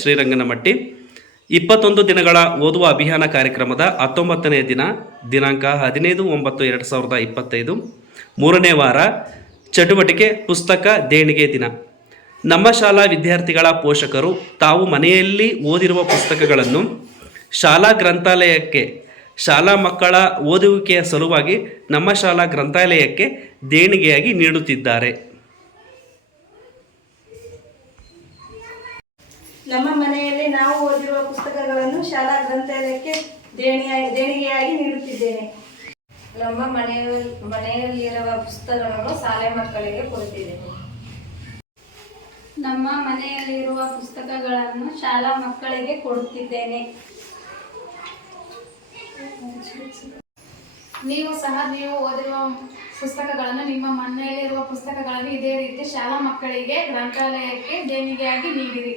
ಶ್ರೀರಂಗನಮಟ್ಟಿ ಇಪ್ಪತ್ತೊಂದು ದಿನಗಳ ಓದುವ ಅಭಿಯಾನ ಕಾರ್ಯಕ್ರಮದ ಹತ್ತೊಂಬತ್ತನೇ ದಿನ, ದಿನಾಂಕ ಹದಿನೈದು ಒಂಬತ್ತು ಎರಡು ಸಾವಿರದ ಇಪ್ಪತ್ತೈದು. ಮೂರನೇ ವಾರ, ಚಟುವಟಿಕೆ, ಪುಸ್ತಕ, ದೇಣಿಗೆ ದಿನ. ನಮ್ಮ ಶಾಲಾ ವಿದ್ಯಾರ್ಥಿಗಳ ಪೋಷಕರು ತಾವು ಮನೆಯಲ್ಲಿ ಓದಿರುವ ಪುಸ್ತಕಗಳನ್ನು ಶಾಲಾ ಗ್ರಂಥಾಲಯಕ್ಕೆ, ಶಾಲಾ ಮಕ್ಕಳ ಓದುವಿಕೆಯ ಸಲುವಾಗಿ ನಮ್ಮ ಶಾಲಾ ಗ್ರಂಥಾಲಯಕ್ಕೆ ದೇಣಿಗೆಯಾಗಿ ನೀಡುತ್ತಿದ್ದಾರೆ. ನಮ್ಮ ಮನೆಯಲ್ಲಿ ನಾವು ಓದಿರುವ ಪುಸ್ತಕಗಳನ್ನು ಶಾಲಾ ಗ್ರಂಥಾಲಯಕ್ಕೆ ದೇಣಿಯಾಗಿ ದೇಣಿಗೆಯಾಗಿ ನೀಡುತ್ತಿದ್ದೇನೆ. ನಮ್ಮ ಮನೆಯಲ್ಲಿ ಮನೆಯಲ್ಲಿರುವ ಪುಸ್ತಕಗಳನ್ನು ಶಾಲೆ ಮಕ್ಕಳಿಗೆ ಕೊಡುತ್ತಿದ್ದೇನೆ. ನಮ್ಮ ಮನೆಯಲ್ಲಿರುವ ಪುಸ್ತಕಗಳನ್ನು ಶಾಲಾ ಮಕ್ಕಳಿಗೆ ಕೊಡುತ್ತಿದ್ದೇನೆ. ನೀವು ಸಹ ನೀವು ಓದಿರುವ ಪುಸ್ತಕಗಳನ್ನು ನಿಮ್ಮ ಮನೆಯಲ್ಲಿರುವ ಪುಸ್ತಕಗಳನ್ನು ಇದೇ ರೀತಿ ಶಾಲಾ ಮಕ್ಕಳಿಗೆ ಗ್ರಂಥಾಲಯಕ್ಕೆ ದೇಣಿಗೆಯಾಗಿ ನೀಡಿರಿ.